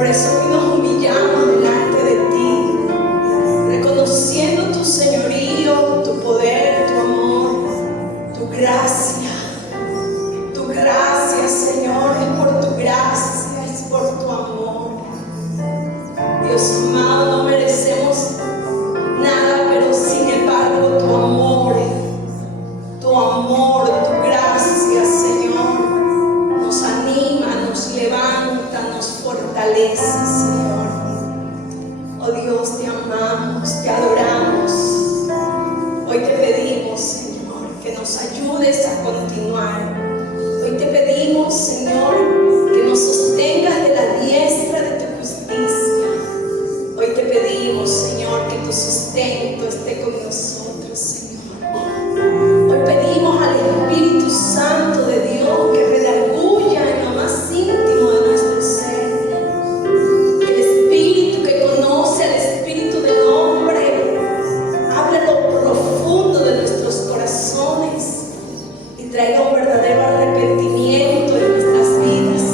Por eso hoy nos humillamos delante de ti, reconociendo tu señorío, tu poder, tu amor, tu gracia. Tu gracia, Señor, es por tu gracia, es por tu amor. Dios amado, no merecemos nada, pero sin embargo tu amor, tu gracia, Señor, nos anima, nos levanta, nos fortalece, Señor. Oh Dios, te amamos, te adoramos. Hoy te pedimos, Señor, que nos ayudes a continuar. Hoy te pedimos, Señor, que nos sostengas de la diestra de tu justicia. Hoy te pedimos, Señor, que tu sustento esté con nosotros, Señor. Hoy pedimos al Espíritu Santo de Dios que redarguya en lo más íntimo de nuestro ser. El Espíritu que conoce al Espíritu del hombre, hable lo profundo de nuestros corazones y traiga un verdadero arrepentimiento en nuestras vidas,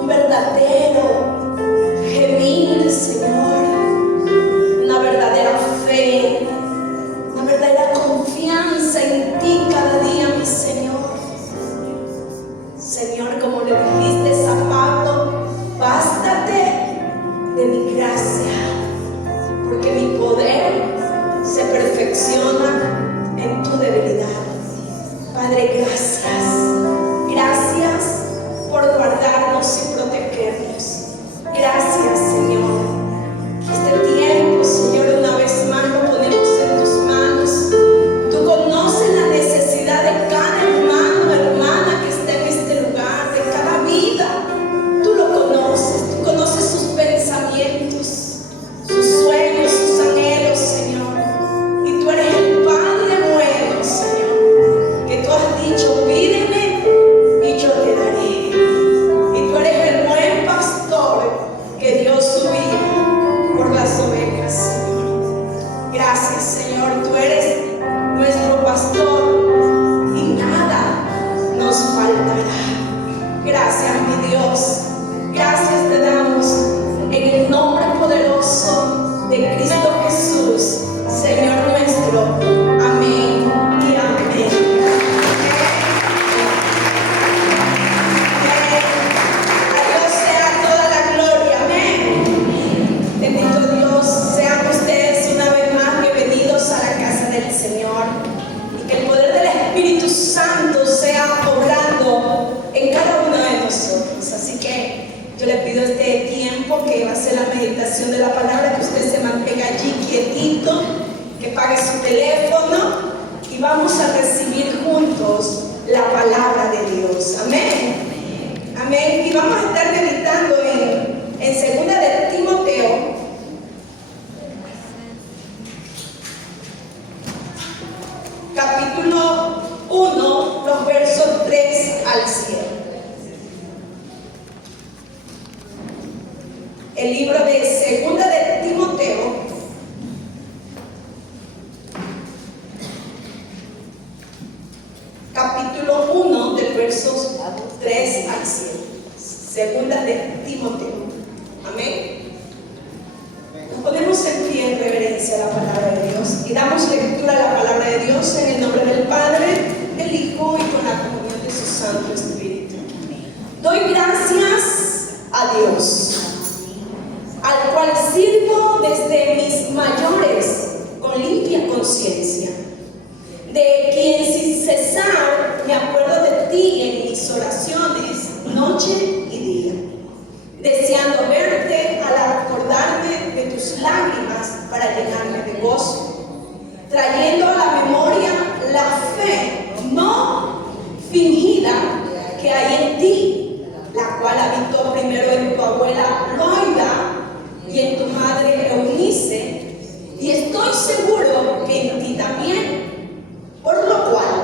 un verdadero gemir, Señor, una verdadera fe, una verdadera confianza en ti cada día, mi Señor. Señor, como le dijiste a Pablo, bástate de mi gracia, porque mi poder se perfecciona en tu debilidad. Padre, gracias. Gracias por guardarnos y protegernos. Gracias, Señor. Este tiempo, Señor, una vez más lo ponemos en tus manos. Tú conoces la necesidad de cada hermano, hermana que esté en este lugar, de cada vida. Tú lo conoces. Tú conoces sus pensamientos, sus sueños, sus anhelos, Señor. Y tú eres el Padre bueno, Señor, que tú has dicho, pídeme y yo te daré. Y tú eres el buen pastor que dio su vida por las ovejas, Señor. Gracias, Señor, tú eres nuestro pastor y nada nos faltará. Gracias, mi Dios. Gracias te damos en el nombre poderoso de Cristo Jesús, Señor nuestro. Amén y amén. A Dios sea toda la gloria. Amén. Bendito Dios. Sean ustedes una vez más bienvenidos a la casa del Señor. Y que el poder del Espíritu Santo sea obrando en cada uno de nosotros. Así que yo le pido este tiempo que va a ser la meditación de la palabra, que usted se mantenga allí quietito, que pague su teléfono y vamos a recibir juntos la palabra de Dios. Amén. Amén. Y vamos a estar meditando en 2 de Timoteo, capítulo 1, los versos 3 al 7. El libro de 2 de Timoteo, capítulo 1, del versos 3 al 7. 2 de Timoteo. Amén. Nos ponemos en pie en reverencia a la palabra de Dios y damos lectura a la palabra de Dios en el nombre del Padre, del Hijo y con la comunión de su Santo Espíritu. Doy gracias a Dios, al cual sirvo desde mis mayores con limpia conciencia, de quien sin cesar me acuerdo de ti en mis oraciones noche y día, deseando verte al acordarme de tus lágrimas para llenarme de gozo, trayendo a la memoria la fe no fingida que hay en ti, la cual habitó primero en tu abuela Loida y en tu madre Eunice, y estoy seguro que en ti también, por lo cual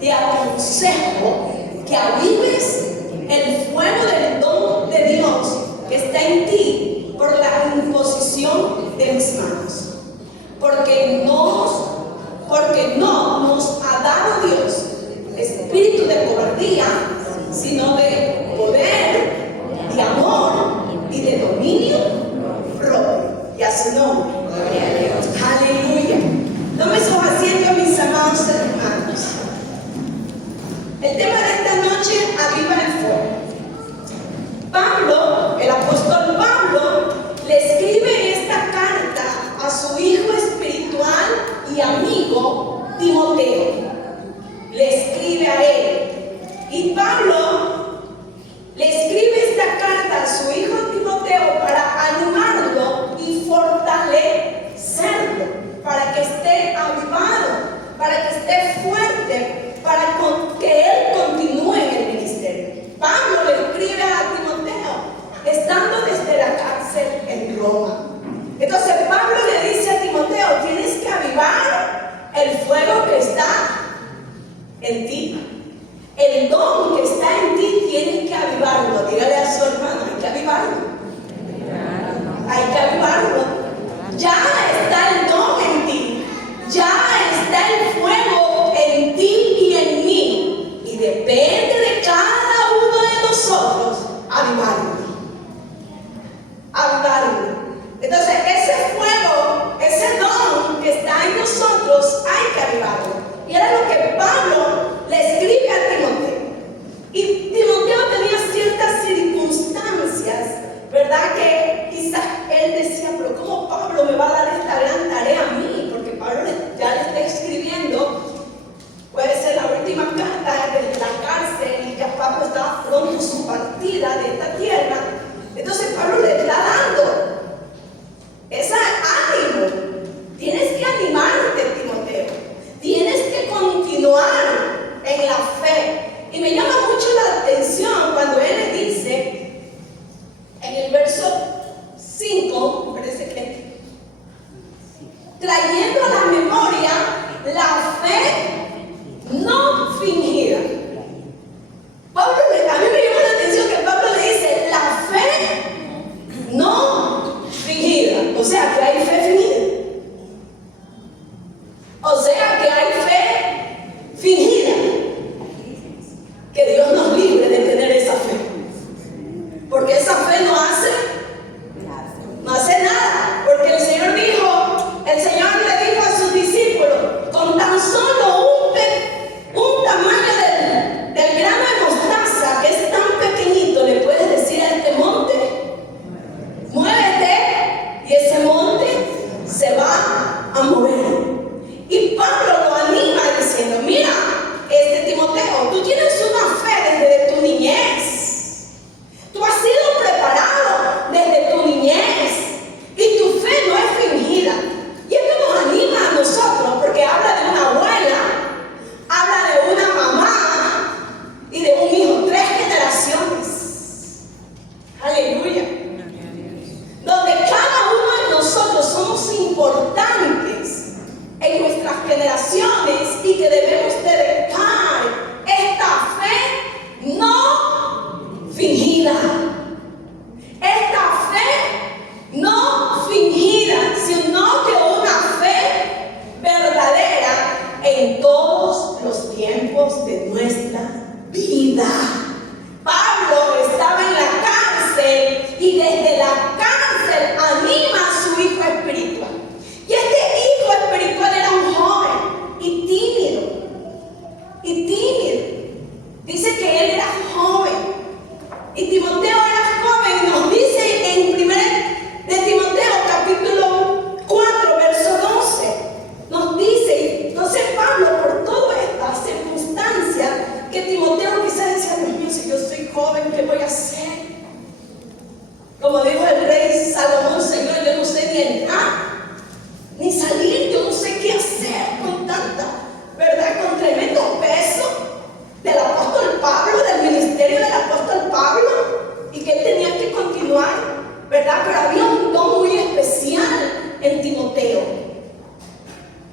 te aconsejo que avives el fuego del don de Dios que está en ti por la imposición de mis manos, porque no nos ha dado Dios espíritu de cobardía, sino de poder, de amor y que está en ti. El don que está en ti tienes que avivarlo. Dígale a su hermano, hay que avivarlo. Hay que avivarlo. Ya está el don en ti. Ya está el fuego en ti y en mí. Y depende de cada uno de nosotros avivarlo. Avivarlo. Entonces ese fuego, ese don que está en nosotros, hay que avivarlo. Y era lo que Pablo le escribe a Timoteo. Y Timoteo tenía ciertas circunstancias, ¿verdad? Que quizás él decía, pero ¿cómo Pablo me va a dar esta gran tarea a mí? Porque Pablo ya le está escribiendo, puede ser la última carta desde la cárcel, y ya Pablo estaba pronto su partida de esta tierra. Entonces Pablo le está dando ese ánimo. Tienes que animarte, Timoteo. Tienes que continuar en la fe. Y me llama mucho la atención cuando él le dice en el verso 5, me parece que, trayendo a la memoria la fe no fingida. Pablo, a mí me llama la atención que Pablo le dice la fe no fingida. O sea, que hay fe fingida. O sea, que hay fe fingida. Que Dios nos libre de tener esa fe. Porque esa fe no hace nada. Porque el Señor le dijo a sus discípulos, con tan solo un tamaño del grano de mostaza, que es tan pequeñito, le puedes decir a este monte, muévete, y ese monte se va a mover. Y Pablo lo anima diciendo, mira, Timoteo, tú tienes una fe desde tu niñez. Tú has sido preparado desde tu niñez. Y tu fe no es fingida. Y esto nos anima a nosotros porque habla de una abuela, habla de una mamá y de un hijo, 3 generaciones. Aleluya. Donde cada uno de nosotros somos importantes en nuestras generaciones y que debemos de dejar esta fe no fingida. Esta fe no fingida, sino que una fe verdadera en todos los tiempos de nuestra vida. Pablo estaba en la cárcel y desde la cárcel anima a su hijo espiritual. Y este hijo espiritual era un joven y tímido. Dice que él era joven. Y Timoteo era joven. Y nos dice en 1 de Timoteo capítulo 4, verso 12. Nos dice, entonces Pablo, por todas estas circunstancias, que Timoteo quizás decía, Dios mío, si yo soy joven, ¿qué voy a hacer? Como dijo el rey Salomón, Señor, yo no sé ni entrar, ni salir, yo no sé qué hacer con tanta, ¿verdad? Con tremendo peso del apóstol Pablo, del ministerio del apóstol Pablo, y que él tenía que continuar, ¿verdad? Pero había un don muy especial en Timoteo,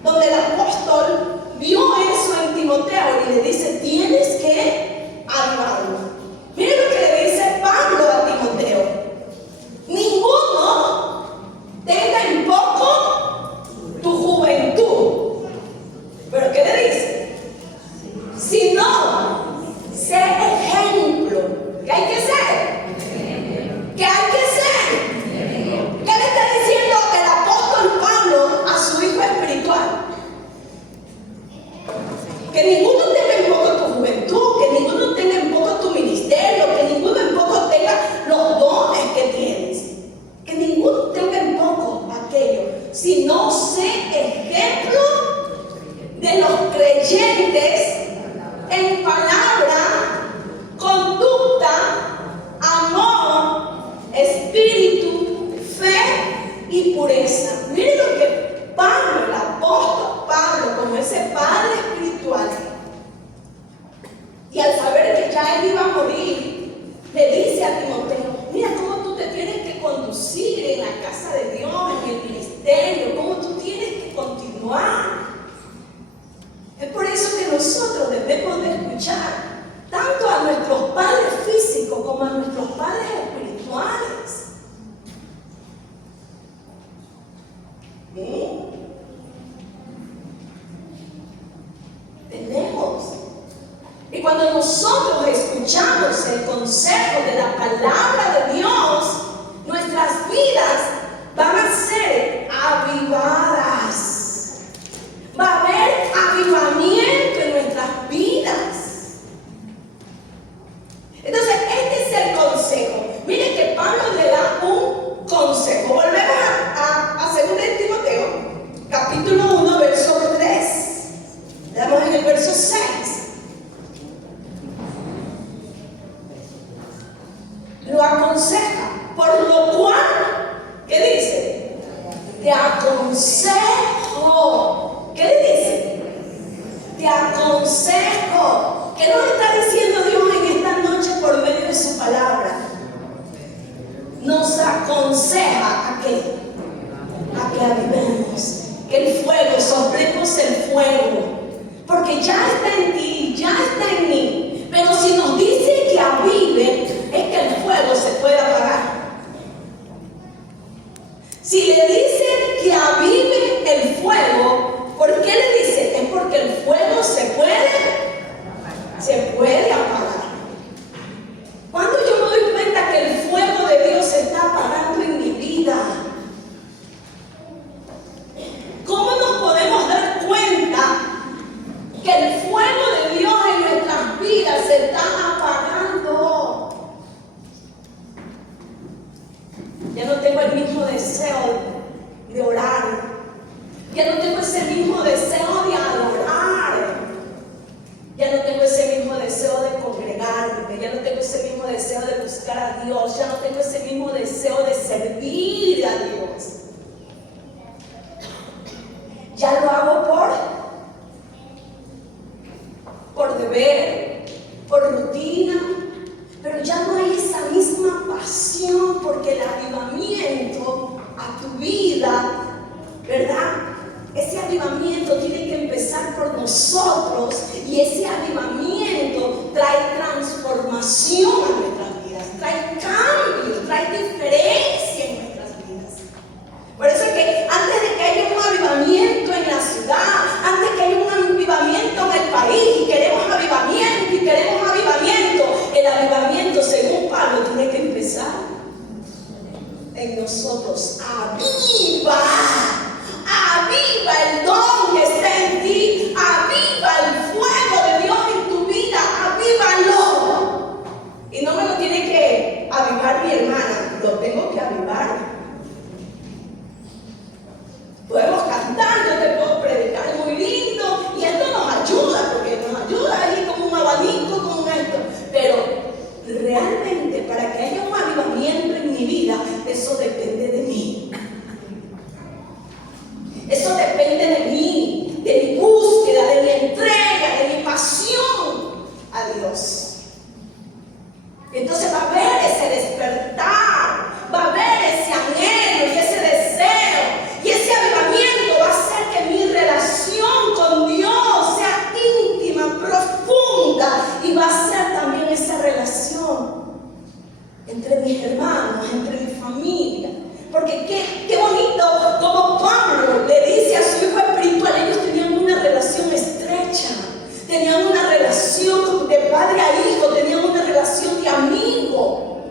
donde el apóstol vio eso en Timoteo y le dice, tienes que avivarlo. Miren lo que le dice Pablo a Timoteo: ninguno tenga en poco tu juventud. ¿Pero qué le dice? Sino, sé ejemplo. ¿Qué hay que ser? ¿Qué hay que ser? ¿Qué le está diciendo el apóstol Pablo a su hijo espiritual? Que ninguno tenga en poco tu juventud, que ninguno tenga en poco tu ministerio, que ninguno en poco tenga los dones que tienes, que ninguno tenga en poco aquello, sino sé ejemplo de los creyentes en palabra, conducta, amor, espíritu, fe y pureza. Miren lo que Pablo, el apóstol Pablo, como ese padre espiritual, y al saber que ya él iba a morir, le dice a Timoteo, mira cómo tú te tienes que conducir en la casa de Dios, en el ministerio, cómo tú tienes que continuar. aconseja. Por lo cual, ¿qué dice? Te aconsejo. ¿Qué le dice? Te aconsejo. ¿Qué nos está diciendo Dios en esta noche por medio de su palabra? Nos aconseja ¿a qué? A que avivemos, que el fuego, soplemos el fuego, porque ya está en ti, ya está en mí. Pero si nos dice que avive, es que el fuego se puede apagar. Si le dice que avive el fuego, ¿por qué le dice? Es porque el fuego se puede apagar. Cuando yo me doy cuenta que el fuego de Dios se está apagando en mi vida, ¿cómo nos podemos dar cuenta que el fuego de Dios en nuestras vidas se está apagando? Ya no tengo el mismo deseo de orar. Ya no tengo ese mismo deseo de adorar. Ya no tengo ese mismo deseo de congregarme. Ya no tengo ese mismo deseo de buscar a Dios. Ya no tengo ese mismo deseo de servir a Dios. Ya lo hago por deber, por rutina, pero ya no hay esa misma pasión, porque el avivamiento a tu vida, ¿verdad? Ese avivamiento tiene que empezar por nosotros, y ese avivamiento trae transformación a nuestras vidas, trae cambio, trae diferencia en nuestras vidas. Por eso es que antes de que haya un avivamiento en la ciudad, antes de que haya un avivamiento en el país, y queremos avivamiento, el avivamiento, según Pablo, tiene que empezar en nosotros. Aviva el don que está en ti, aviva el fuego de Dios en tu vida, avívalo. Y no me lo tiene que avivar mi hermana, lo tengo que avivar. Podemos cantar, yo te puedo predicar muy lindo, y esto nos ayuda, porque nos ayuda ahí como un abanico, como esto. Pero realmente, para que haya un avivamiento en mi vida, eso depende de mí. Eso depende de mí, de mi búsqueda, de mi entrega, de mi pasión a Dios. Entonces va a haber ese despertar, va a haber ese anhelo y ese deseo, y ese avivamiento va a hacer que mi relación con Dios sea íntima, profunda, y va a ser también esa relación entre mis hermanos, entre mi familia. Porque qué bonito como Pablo le dice a su hijo espiritual. Ellos tenían una relación estrecha, tenían una relación de padre a hijo, tenían una relación de amigo,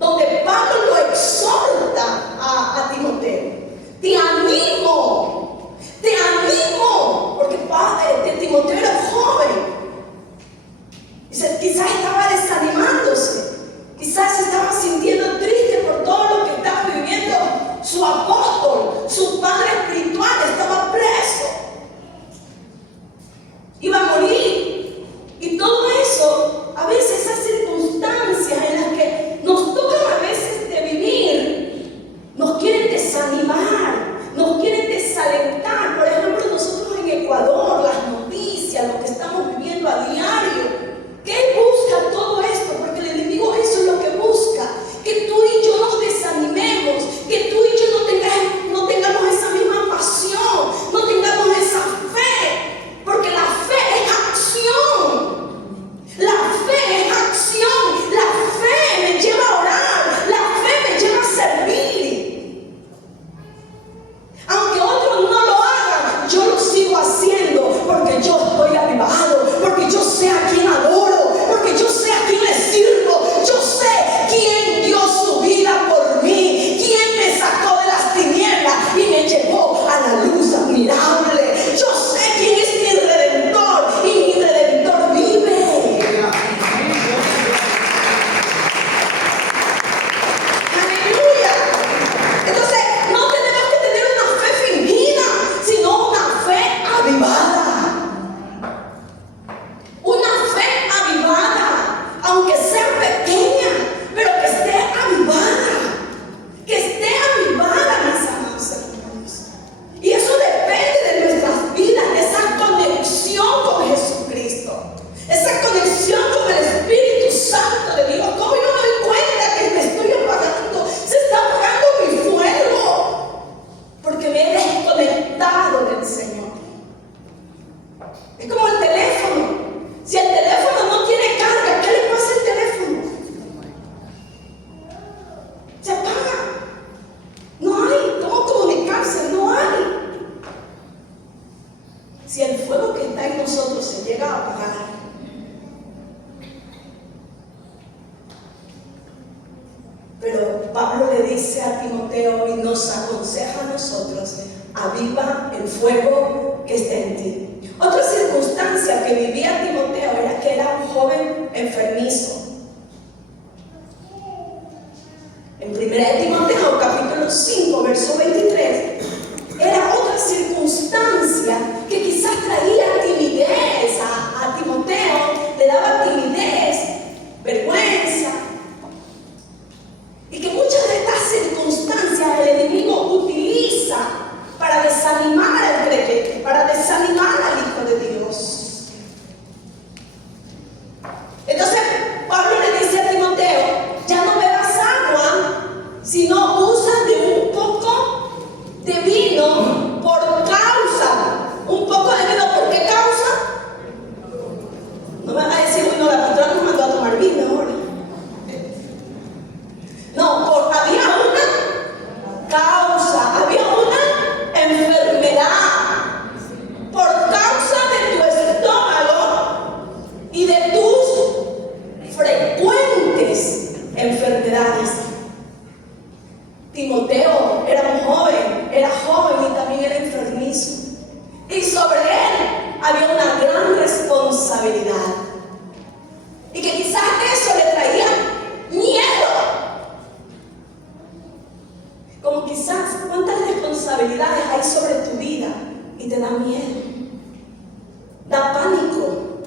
donde Pablo lo exhorta a Timoteo. Te animo, porque Timoteo era joven. Dice, quizás estaba desanimándose, quizás estaba sintiendo triste por todo lo que estaba viviendo su apóstol, su padre espiritual. Pablo le dice a Timoteo y nos aconseja a nosotros: aviva el fuego que está en ti. Otra circunstancia que vivía Timoteo era que era un joven enfermizo. En 1 Timoteo capítulo 5 verso 23 era otra circunstancia que quizás traía timidez a Timoteo, le daba timidez, vergüenza, y que muchas de estas circunstancias el enemigo utiliza para desanimar al creyente, para desanimar al Hijo de Dios. Entonces Pablo le dice a Timoteo: ya no bebas agua, sino usa de un poco de vino por causa. ¿Un poco de vino por qué causa? No me van a decir: bueno, la pastora nos mandó a tomar vino ahora. No, había una causa, había una enfermedad por causa de tu estómago y de tus frecuentes enfermedades. Timoteo era joven y también era enfermizo. Y sobre él había una gran responsabilidad. Y que quizás eso le traía miedo. Como quizás, ¿cuántas responsabilidades hay sobre tu vida y te da miedo? Da pánico.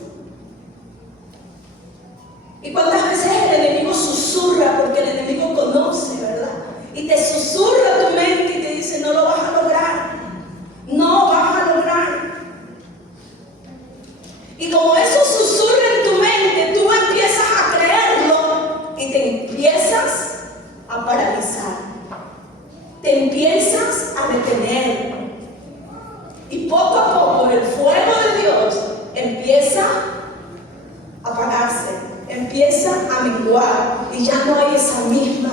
¿Y cuántas veces el enemigo susurra? Porque el enemigo conoce, ¿verdad? Y te susurra tu mente y te dice: no lo vas a lograr, no vas a lograr. Y como eso susurra en tu mente, tú empiezas a creerlo y te empiezas a paralizar, te empiezas a detener, y poco a poco el fuego de Dios empieza a apagarse, empieza a menguar, y ya no hay esa misma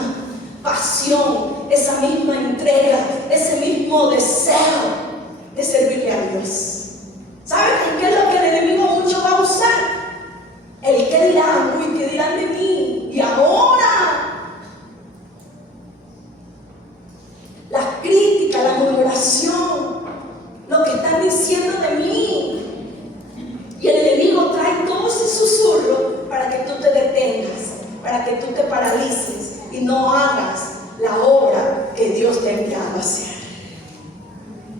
pasión, esa misma entrega, ese mismo deseo de servirle a Dios. ¿Saben qué es lo que el enemigo mucho va a usar? El que dirán, uy, ¿qué dirán de mí? Y ahora, las críticas, la murmuración, lo que están diciendo de mí. Y el enemigo trae todo ese susurro para que tú te detengas, para que tú te paralices y no hagas la obra que Dios te ha enviado a hacer.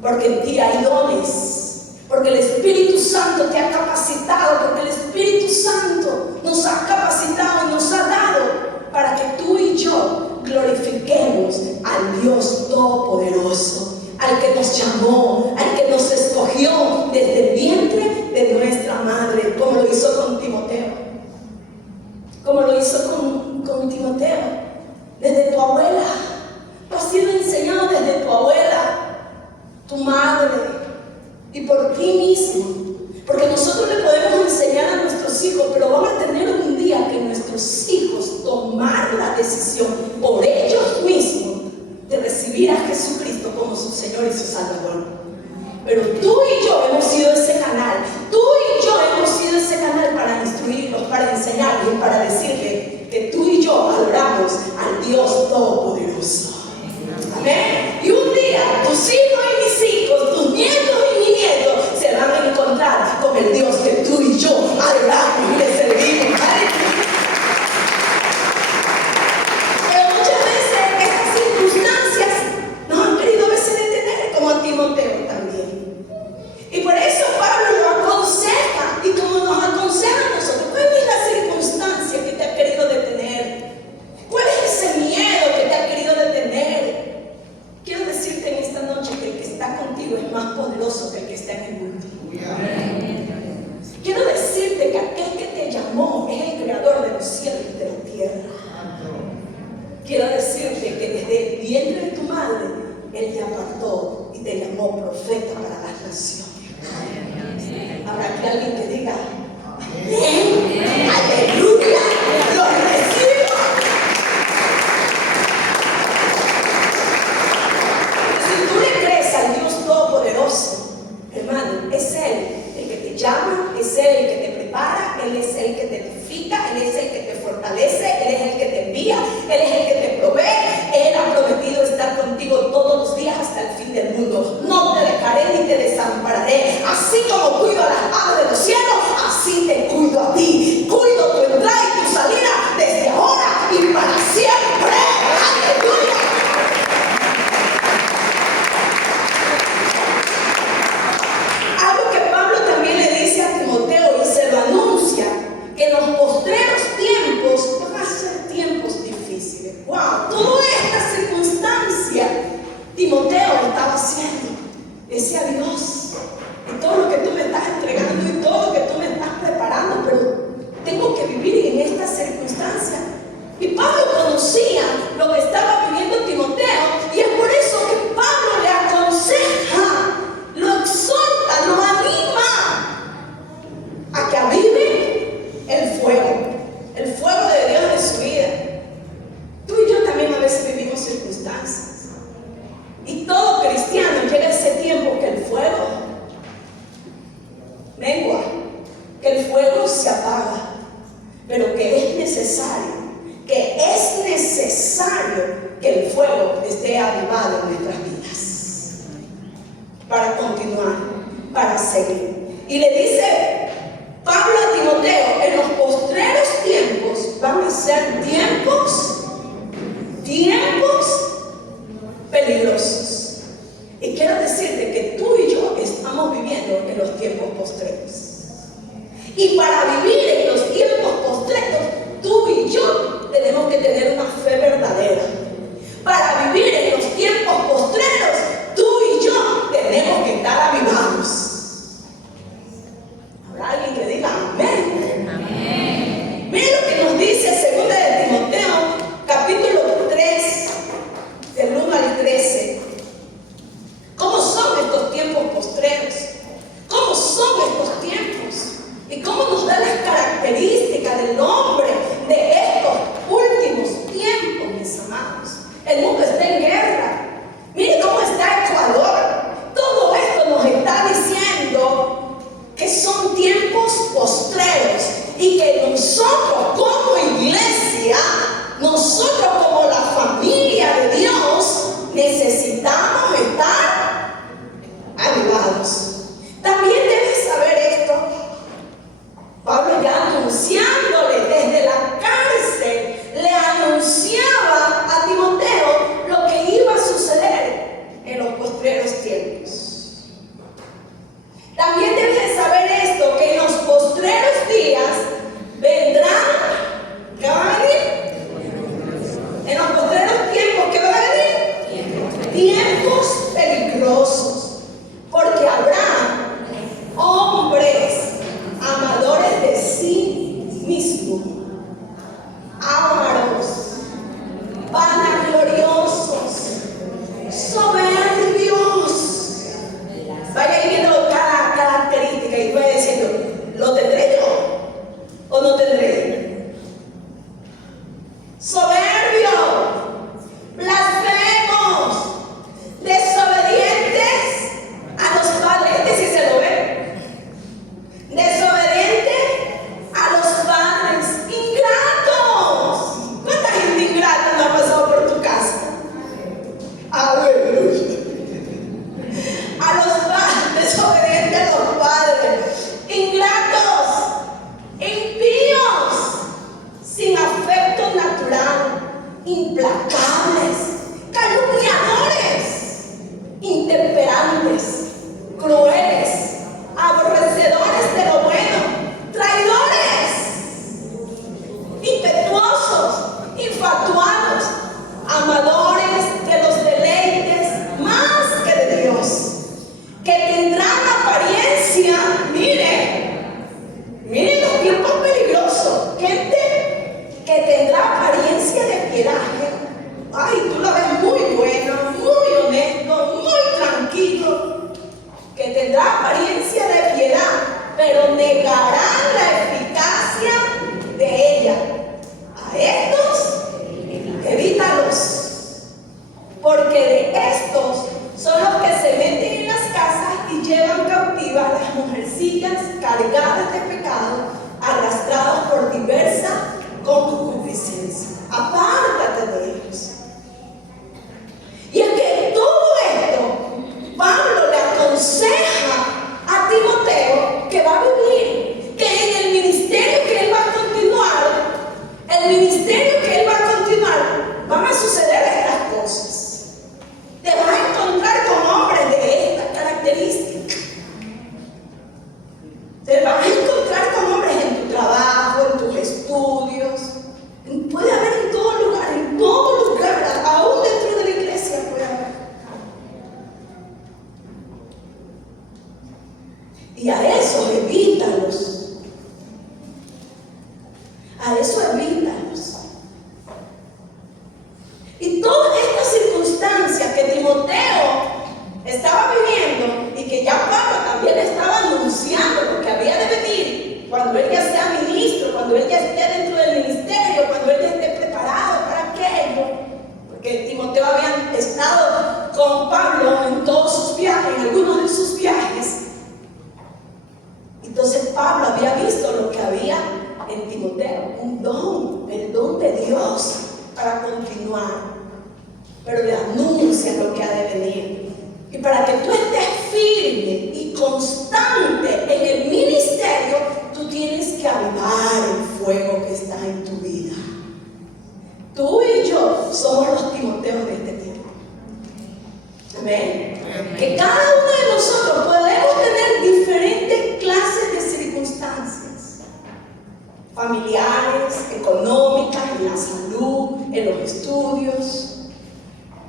Porque en ti hay dones, porque el Espíritu Santo te ha capacitado, porque el Espíritu Santo nos ha capacitado y nos ha dado para que tú y yo glorifiquemos al Dios Todopoderoso, al que nos llamó, al que nos escogió desde el vientre de nuestra madre, como lo hizo con Timoteo, como lo hizo con Timoteo. Desde tu abuela, tú has sido enseñado desde tu abuela, tu madre, y por ti mismo. Porque nosotros le podemos enseñar a nuestros hijos, pero vamos a tener un día que nuestros hijos tomar la decisión por ellos mismos de recibir a Jesucristo como su Señor y su Salvador. Pero tú y yo hemos sido ese canal, tú y yo hemos sido ese canal para instruirlos, para enseñarles, para decirles que tú y yo adoramos al Dios Todopoderoso. Amén. Y un día tus hijos y mis hijos, tus nietos y mis nietos se van a encontrar con el Dios que tú y yo adoramos y le servimos. Pero muchas veces estas circunstancias nos han querido a veces detener, como a Timoteo también. Y por eso Pablo lo aconseja, y como nos aconseja a nosotros. ¿Cuál es la circunstancia que te ha querido detener? ¿Cuál es ese miedo que te ha querido detener? Quiero decirte en esta noche que el que está contigo es más poderoso que el que está en el mundo. Quiero decirte que aquel que te llamó es el creador de los cielos y de la tierra. Quiero decirte que desde el vientre de tu madre Él te apartó y te llamó profeta para las naciones. Habrá aquí alguien que diga amén, aleluya, lo recibo. Si tú le crees al Dios Todopoderoso, hermano, es Él el que te llama, es Él el que te prepara, Él es el que te edifica, Él es el que te fortalece, Él es el que te envía, Él es el que te provee. así como cuido a las aves de los cielos, así te cuido a ti. Cuido tu entrada y tu salida desde ahora y para siempre. ¡Aleluya! Algo que Pablo también le dice a Timoteo y se lo anuncia, que en los postreros tiempos van a ser tiempos difíciles. ¡Wow! Toda esta circunstancia Timoteo lo estaba haciendo. Decía: Dios, y todo lo que tú me estás entregando y todo lo que tú me estás preparando, pero tengo que vivir en esta circunstancia. Y Pablo conocía lo que estaba viviendo Timoteo, y es por eso que Pablo le aconseja, lo exhorta, lo anima a que avive el fuego de Dios en su vida. Tú y yo también a veces vivimos circunstancias, y todo cristiano llega ese tiempo que el fuego mengua, que el fuego se apaga, pero que es necesario que el fuego esté avivado en nuestras vidas para continuar, para seguir. Y le dice Pablo a Timoteo: en los postreros tiempos van a ser tiempos peligrosos. Y quiero decirte que tú y yo estamos viviendo en los tiempos postreros. Y para vivir en los tiempos postreros, tú y yo tenemos que tener una fe verdadera. Para vivir en los tiempos postreros, tú y yo tenemos que estar avivados. ¿Habrá alguien que diga amén? Amén. Mira lo que nos dice 2 de Timoteo, capítulo 3, del 1 al 13. ¿Cómo son estos tiempos postreros? ¿Cómo son estos tiempos? ¿Y cómo nos da las características del hombre de estos últimos tiempos, mis amados? El mundo está en guerra. Mire cómo está Ecuador. Todo esto nos está diciendo que son tiempos postreros y que nosotros como iglesia, nosotros como la familia de Dios, necesitamos estar avivados. También debes saber esto. Pablo, ya anunciándole desde la cárcel, le anunciaba a Timoteo lo que iba a suceder en los postreros tiempos. También debes saber esto, que en los postreros días vendrán, ¿qué va a venir? En los postreros tiempos, ¿qué va a venir? Tiempos peligrosos, porque habrá hombres amadores de sí mismos, ávaros, vanagloriosos, soberbios. Vaya viendo cada característica y vaya diciendo: ¿lo tendré yo o no tendré? Soberbio, blasfemos, desobedientes a los padres. Este sí se lo ve. Desobediente a los padres, ingratos. ¿Cuánta gente ingrata no ha pasado por tu casa? Aleluya. A los padres, desobediente a los padres, ingratos, impíos, sin afecto natural, implacables, calumniadores, intemperantes, crueles, aborrecedores de lo bueno, traidores, impetuosos, infatuados, amadores de los deleites más que de Dios, que tendrán apariencia, miren los tiempos peligrosos, gente que tendrá apariencia de piedad. Ay, tú lo ves muy bueno, muy honesto, muy tranquilo, que tendrá apariencia de piedad, pero negarán la eficacia de ella. A estos, evítalos, porque de estos son los que se meten en las casas y llevan cautivas a las mujercillas cargadas de pecado, arrastradas por diversa concupiscencia. Apártate de ellos. Y es que todo esto Pablo le aconseja a Timoteo. Timoteo habían estado con Pablo en todos sus viajes, en algunos de sus viajes. Entonces Pablo había visto lo que había en Timoteo, un don, el don de Dios para continuar, pero le anuncia lo que ha de venir. Y para que tú estés firme y constante en el ministerio, tú tienes que avivar el fuego que está en tu vida. Tú y yo somos los Timoteos de este tiempo. Amén. Que cada uno de nosotros podemos tener diferentes clases de circunstancias familiares, económicas, en la salud, en los estudios,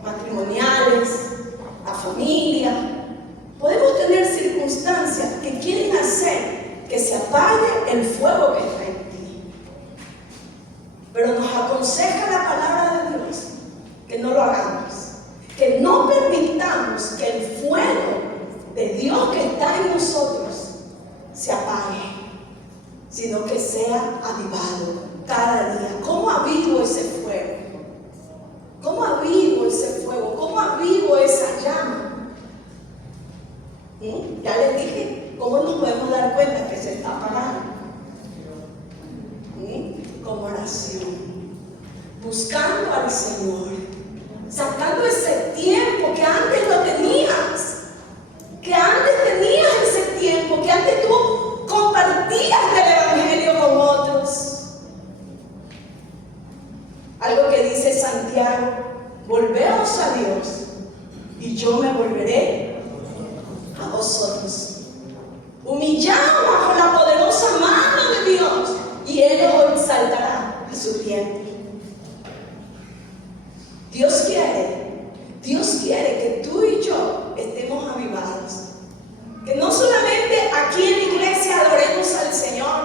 matrimoniales, la familia. Podemos tener circunstancias que quieren hacer que se apague el fuego que está en ti. Pero nos aconseja la palabra de Dios que no lo hagamos, que no permitamos que el fuego de Dios que está en nosotros se apague, sino que sea avivado cada día. ¿Cómo avivo ese fuego? ¿Cómo avivo ese fuego? ¿Cómo avivo esa llama? Ya les dije, ¿cómo nos podemos dar cuenta que se está apagando? Con oración, buscando al Señor, sacando ese tiempo que antes lo tenías, ese tiempo, que antes tú compartías el Evangelio con otros. Algo que dice Santiago: volveos a Dios y yo me volveré a vosotros. Humillaos bajo la poderosa mano de Dios y Él os exaltará a su tiempo. Dios quiere que tú y yo estemos avivados. Que no solamente aquí en la iglesia adoremos al Señor,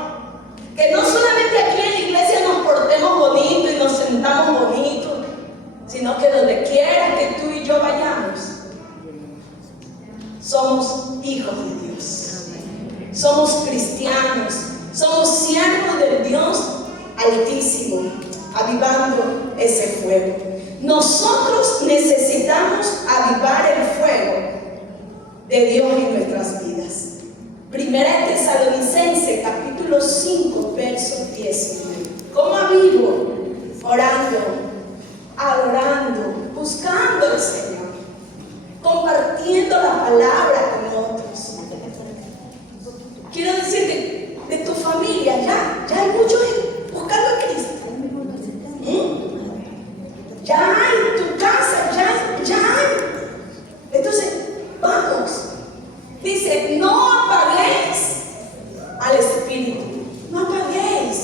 que no solamente aquí en la iglesia nos portemos bonito y nos sentamos bonito, sino que donde quiera que tú y yo vayamos, somos hijos de Dios, somos cristianos, somos siervos del Dios Altísimo, avivando ese fuego. Nosotros necesitamos avivar el fuego de Dios en nuestras vidas. Primera de Tesalonicenses, capítulo 5, verso 19. ¿Cómo avivo? Orando, adorando, buscando al Señor, compartiendo la palabra con otros. Quiero decirte, de tu familia ya hay muchos buscando a Cristo. Ya hay, tu casa, ya hay. Entonces, vamos. Dice, no apaguéis al Espíritu. No apaguéis.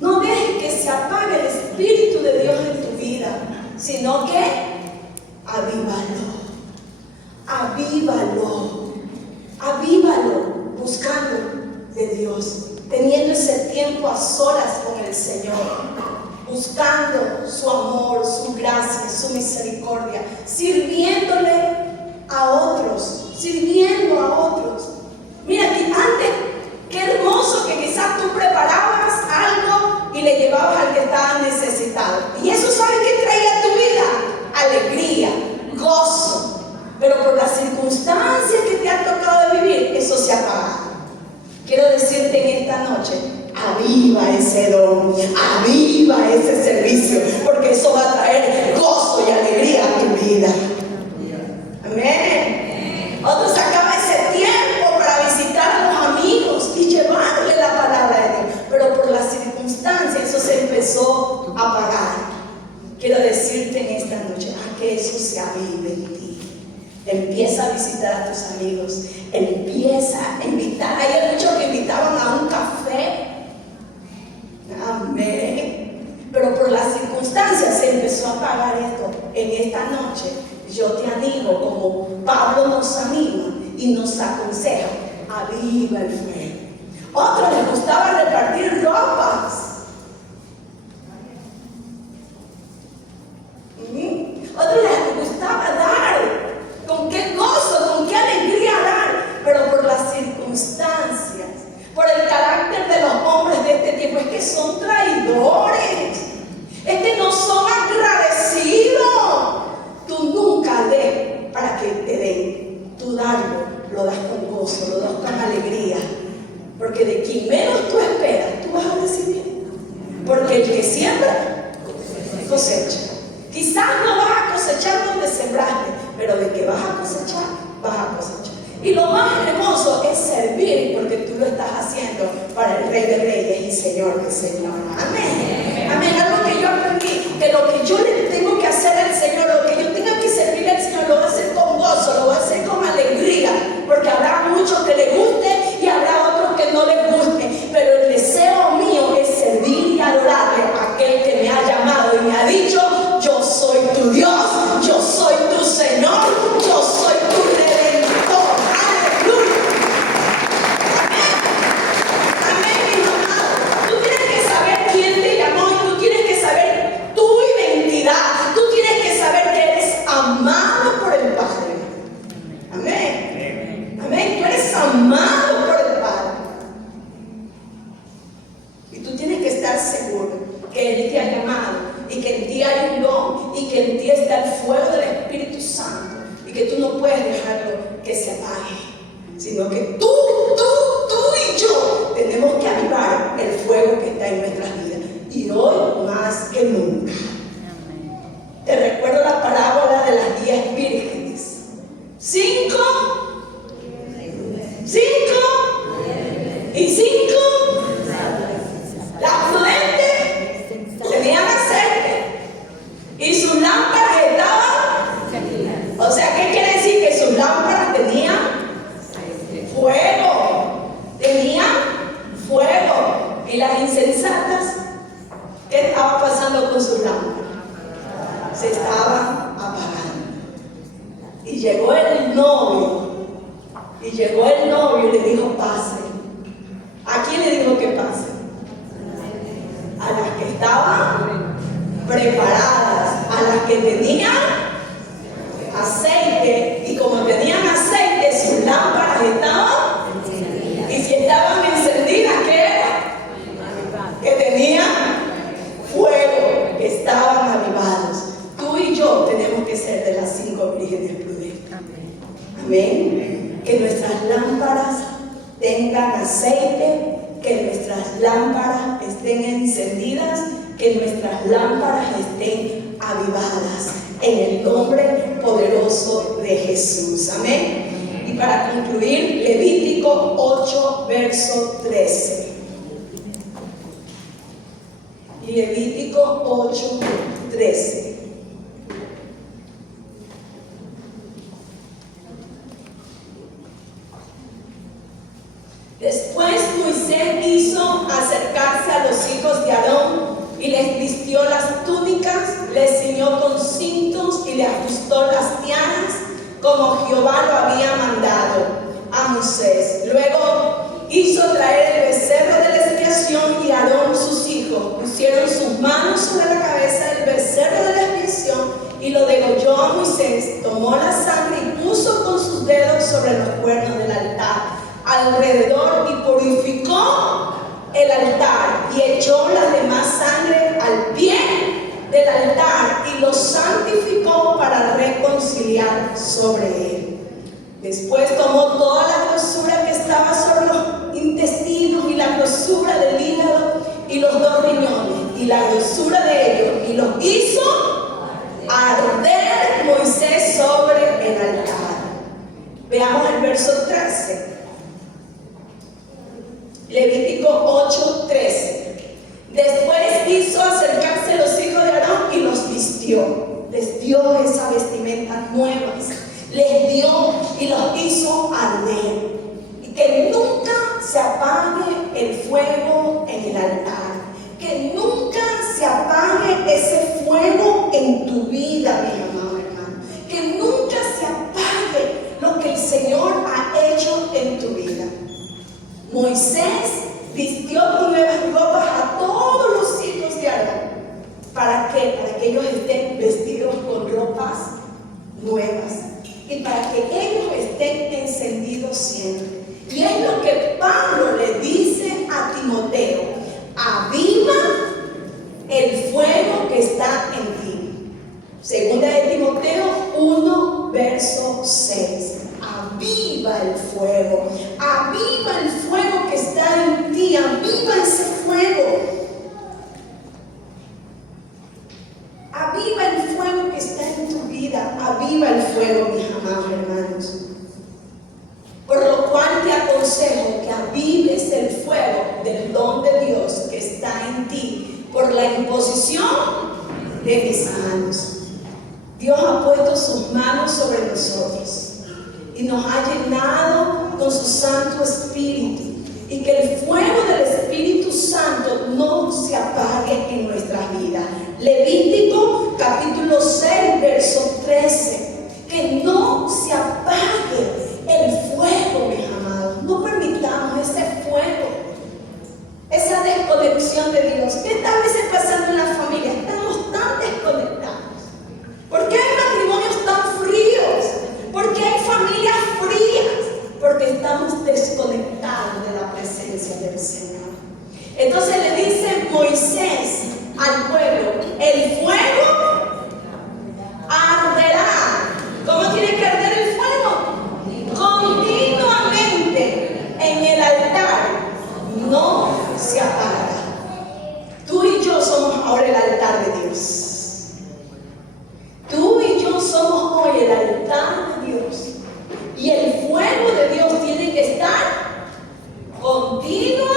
No dejes que se apague el Espíritu de Dios en tu vida, sino que avívalo, buscando de Dios, teniendo ese tiempo a solas con el Señor, buscando su amor, su gracia, su misericordia, sirviéndole a otros, sirviendo a otros. Mira, que antes, qué hermoso que quizás tú preparabas algo y le llevabas al que estaba necesitado. Y eso, ¿sabes qué traía a tu vida? Alegría, gozo. Pero por las circunstancias que te han tocado de vivir, eso se apaga. Quiero decirte en esta noche, aviva ese don, aviva ese servicio, porque eso va a traer gozo y alegría a tu vida. Amén. Otros sacaban ese tiempo para visitar a los amigos y llevarle la palabra de Dios, pero por las circunstancias eso se empezó a apagar. Quiero decirte en esta noche, que eso se avive en ti. Empieza a visitar a tus amigos, empieza a invitar. Hay muchos que invitaban a un café. Amén. Pero por las circunstancias se empezó a apagar esto. En esta noche yo te animo, como Pablo nos anima y nos aconseja, aviva el fuego. Otros les gustaba repartir ropas. Otros les gustaba dar. Con qué gozo, con qué alegría dar. Pero por las circunstancias, por el carácter de los hombres de este tiempo, es que son traidores, es que no son agradecidos. cosechar donde sembraste, pero de que vas a cosechar, vas a cosechar. Y lo más hermoso es servir, porque tú lo estás haciendo para el Rey de Reyes y Señor de Señores. Amén. Amén. Algo que yo aprendí, que lo que yo le tengo que hacer al Señor, lo que yo tenga que servir al Señor, lo voy a hacer con gozo, lo voy a hacer con alegría, porque habrá muchos que le guste y habrá otros que no les guste, pero el deseo mío es servir y adorarle a aquel que me ha llamado y me ha dicho: yo soy tu Dios, yo soy tu Señor, yo soy tu Redentor. Aleluya. Amén. Amén, mi amado. Tú tienes que saber quién te llamó y tú tienes que saber tu identidad. Tú tienes que saber que eres amado por el Padre. Amén. Amén. Tú eres amado por el Padre. Y tú tienes que estar seguro que Él te ha llamado y que en ti hay un don y que en ti está el fuego del Espíritu Santo y que tú no puedes dejarlo que se apague, sino que tú y yo tenemos que avivar el fuego que está en nuestras vidas, y hoy más que nunca. Te recuerdo la parábola de las 10 vírgenes. 5 y 5. Las prudentes tenían aceite y sus lámparas estaban. O sea, ¿qué quiere decir? Que sus lámparas tenían fuego. Tenían fuego. Y las insensatas, ¿qué estaba pasando con sus lámparas? Se estaban apagando. Y llegó el novio. Y le dijo: pase. ¿A quién le dijo que pase? A las que estaban preparadas, a las que tenían aceite. Y como tenían aceite, sus lámparas estaban. Y si estaban encendidas, ¿qué era? Que tenían fuego, que estaban avivados. Tú y yo tenemos que ser de las 5 vírgenes prudentes. Amén. Que nuestras lámparas tengan aceite, que nuestras lámparas estén encendidas, que nuestras lámparas estén avivadas en el nombre poderoso de Jesús. Amén. Y para concluir, Levítico 8, verso 13. Levítico 8, 13. Después Moisés hizo acercarse a los hijos de Aarón y les vistió las túnicas, les ciñó con cintos y le ajustó las tiaras, como Jehová lo había mandado a Moisés. Luego hizo traer el becerro de la expiación, y Aarón, sus hijos, pusieron sus manos sobre la cabeza del becerro de la expiación y lo degolló a Moisés. Tomó la sangre y puso con sus dedos sobre los cuernos del altar alrededor y purificó el altar, y echó la demás sangre al pie del altar y lo santificó para reconciliar sobre él. Después tomó toda la grosura que estaba sobre los intestinos y la grosura del hígado y los 2 riñones y la grosura de ellos, y los hizo arder Moisés sobre el altar. Veamos el verso 13. Levítico 8, 13. Después hizo acercarse los hijos de Aarón y los vistió. Les dio esas vestimentas nuevas. Les dio y los hizo arder. Y que nunca se apague el fuego en el altar. Que nunca se apague ese fuego en tu vida, mi amado hermano. Que nunca se apague lo que el Señor ha hecho en tu vida. Moisés vistió con nuevas ropas a todos los hijos de Aarón. ¿Para qué? Para que ellos estén vestidos con ropas nuevas y para que ellos estén encendidos siempre. Y es lo que Pablo le dice a Timoteo: aviva el fuego que está en ti. Segunda de Timoteo 1, verso 6. Aviva el fuego que está en ti, aviva ese fuego. Aviva el fuego que está en tu vida. fuego, mis amados hermanos. Por lo cual te aconsejo que avives el fuego del don de Dios que está en ti por la imposición de mis manos. Dios ha puesto sus manos sobre nosotros y nos ha llenado con su Santo Espíritu, y que el fuego del Espíritu Santo no se apague en nuestras vidas. Levítico capítulo 6 verso 13, que no se apague el fuego, mis amados. No permitamos ese fuego, esa desconexión de Dios. ¿Qué está a veces pasando en la familia? Estamos tan desconectados. ¿Por qué hay matrimonios tan fríos? ¿Por qué hay familias frías? Porque estamos desconectados de la presencia del Señor. Entonces le dice Moisés al pueblo: el fuego arderá. ¿Cómo tiene que arder el fuego? Continuamente en el altar, no se apagará. Tú y yo somos ahora el altar de Dios. Tú y yo somos hoy el altar de Dios. Y el fuego de Dios tiene que estar continuamente.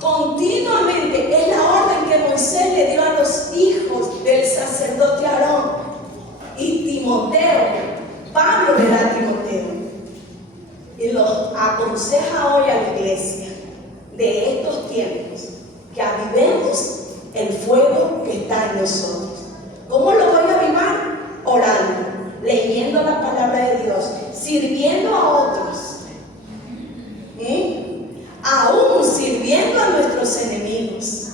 Continuamente. Es la orden que Moisés le dio a los hijos del sacerdote Aarón y Timoteo. Pablo le da a Timoteo y los aconseja hoy a la iglesia de estos tiempos que avivemos el fuego que está en nosotros. ¿Cómo lo voy a avivar? Orando, leyendo la palabra de Dios, sirviendo a otros, aún sirviendo a nuestros enemigos.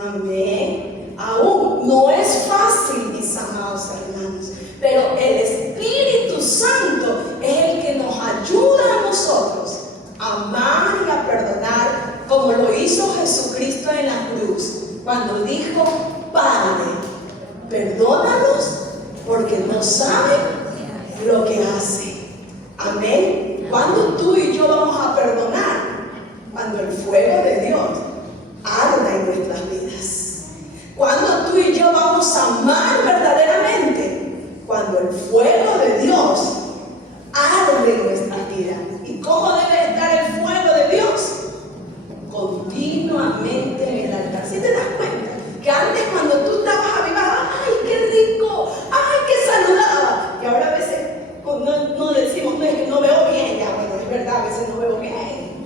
Amén. Aún no es fácil, mis amados hermanos, pero el Espíritu Santo es el que nos ayuda a nosotros a amar y a perdonar, como lo hizo Jesucristo en la cruz, cuando dijo: Padre, perdónalos porque no saben lo que hacen. Amén. Cuando tú y yo vamos a perdonar, cuando el fuego de Dios arda en nuestras vidas. Cuando tú y yo vamos a amar verdaderamente, cuando el fuego de Dios arde en nuestras vidas. ¿Y cómo debe estar el fuego de Dios? Continuamente en el altar. ¿Sí te das cuenta? Que antes, cuando tú estabas avivada, ¡ay, qué rico! ¡Ay, qué saludaba! Y ahora a veces no decimos: no, es que no veo bien. Ya, bueno, es verdad, a veces no veo bien.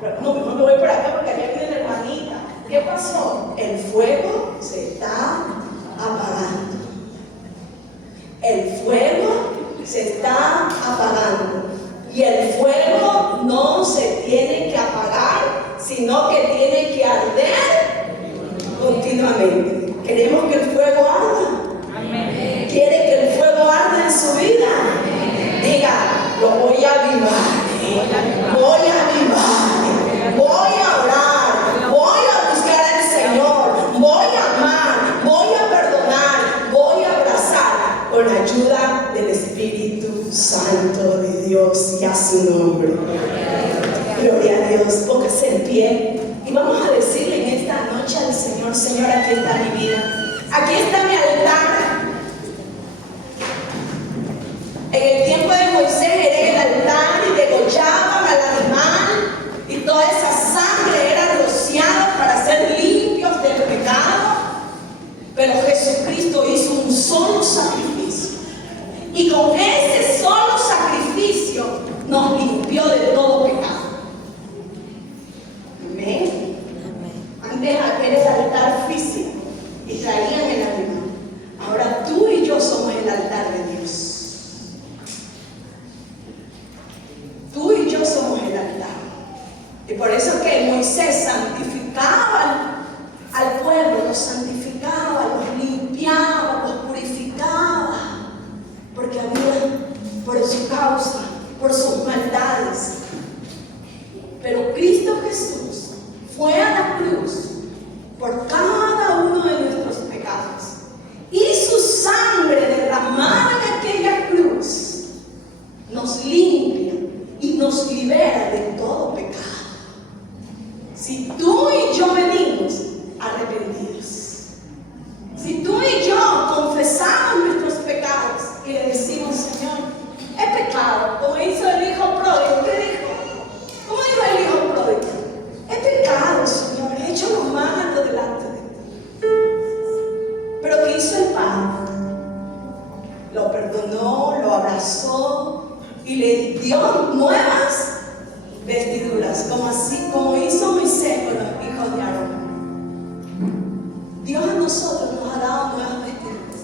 Pero no, me voy por acá porque allá viene la hermanita. ¿Qué pasó? El fuego se está apagando. El fuego se está apagando. Y el fuego no se tiene que apagar, sino que tiene que arder continuamente. ¿Queremos que el fuego arda? Amén. ¿Quiere que el fuego arda en su vida? Amén. Diga: lo voy a avivar. Voy a avivar. Voy a orar. Voy a buscar al Señor. Voy a amar. Voy a perdonar. Voy a abrazar con la ayuda del Espíritu Santo de Dios y a su nombre. Gloria a Dios. Póngase en pie y vamos a decirle en esta noche al Señor: Señor, aquí está mi vida. Aquí está mi altar. En el tiempo de Moisés era el altar y degollaban al animal y toda esa sangre era rociada para ser limpios del pecado. Pero Jesucristo hizo un solo sacrificio y con ese solo sacrificio nos limpió de todo pecado. Amén. Antes aquel era el altar físico y traían el animal. Ahora tú y yo somos el altar de Dios. Tú y yo somos el altar. Y por eso que Moisés santificaba al pueblo, los santificaba, los limpiaba, los purificaba, porque había Padre. Lo perdonó, lo abrazó y le dio nuevas vestiduras, como hizo Moisés con los hijos de Aarón. Dios a nosotros nos ha dado nuevas vestiduras.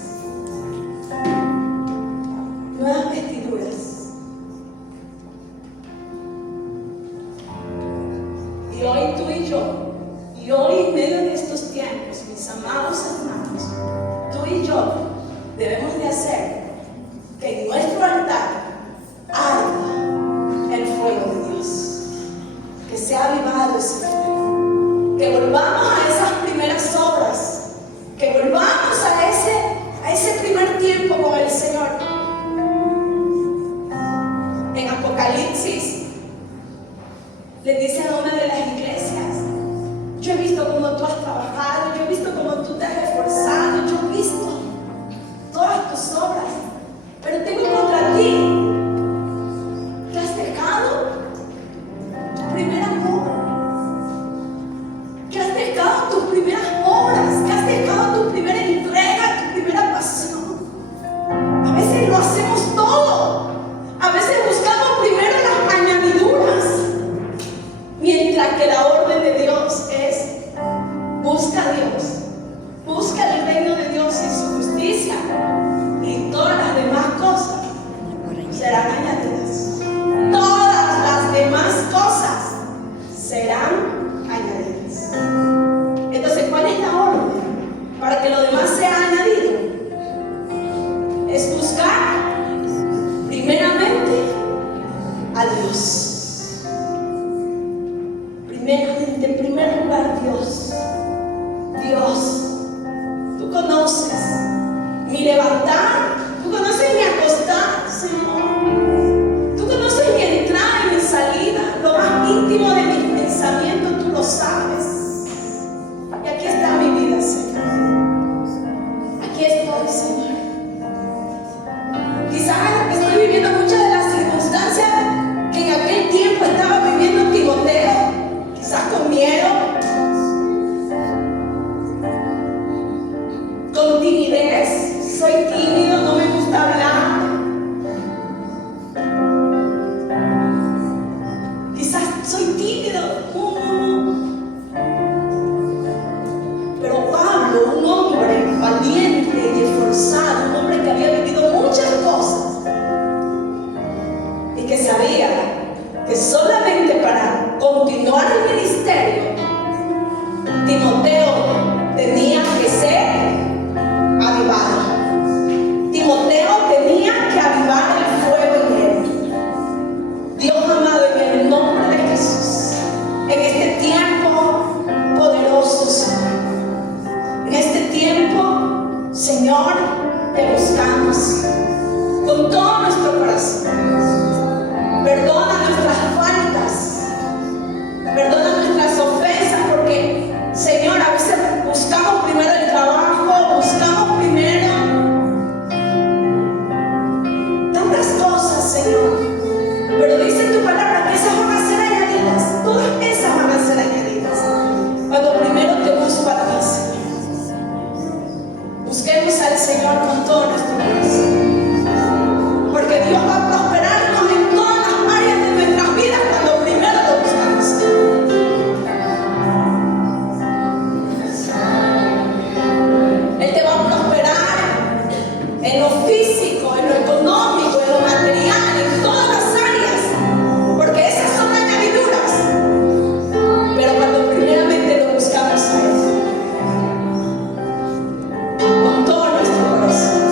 Nuevas vestiduras. Y hoy tú y yo, y hoy en medio de estos tiempos, mis amados hermanos, tú y yo debemos de hacer que en nuestro altar arda el fuego de Dios, que sea avivado ese fuego, que volvamos a esas primeras obras, que volvamos a ese primer tiempo con el Señor. En Apocalipsis le dice a una de las iglesias: yo he visto cómo tú has trabajado, yo he visto cómo tú te has esforzado, yo he visto todas tus obras, pero tengo contra ti que has dejado tu primer amor, que has dejado tus primeras obras, que has dejado tu primera entrega, tu primera pasión. A veces lo hacemos todo, a veces buscamos primero las añadiduras, mientras que la orden de Dios es: busca a Dios, busca el reino de Dios y su justicia, y todas las demás cosas serán añadidas. Todas las demás cosas serán añadidas. Entonces, ¿cuál es la orden para que lo demás sea añadido? Es buscar primeramente a Dios. Primeramente, en primer lugar, Dios. Dios, tú conoces mi levantar, tú conoces mi acostar, Señor. Tú conoces mi entrada y mi salida, lo más íntimo de mis pensamientos, tú lo sabes. Y aquí está mi vida, Señor. Aquí estoy, Señor. Quizás estoy viviendo muchas de las circunstancias que en aquel tiempo estaba viviendo Timoteo, quizás con miedo, con timidez. Soy tímido, no me gusta hablar. Quizás soy tímido. Pero Pablo, un hombre valiente y esforzado, un hombre que había vivido muchas cosas y que sabía que solamente para continuar el ministerio, Timoteo tenía que ser avivado. Timoteo tenía que avivar el fuego en él. Dios amado, en el nombre de Jesús, en este tiempo poderoso, Señor, en este tiempo, Señor, te buscamos con todo nuestro corazón. Perdona nuestras faltas, perdona nuestras ofensas, porque, Señor, a veces buscamos primero el trabajo, buscamos primero tantas cosas, Señor. Pero dice tu palabra que esas van a ser añadidas, todas esas van a ser añadidas cuando primero te busco a ti, Señor. Busquemos al Señor con todo nuestro corazón, porque Dios va a prosperarnos en todas las áreas de nuestras vidas cuando primero lo buscamos. Él te va a prosperar en lo físico, en lo económico, en lo material, en todas las áreas, porque esas son añadiduras. Pero cuando primeramente lo buscamos a Él con todo nuestro corazón.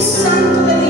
Santo de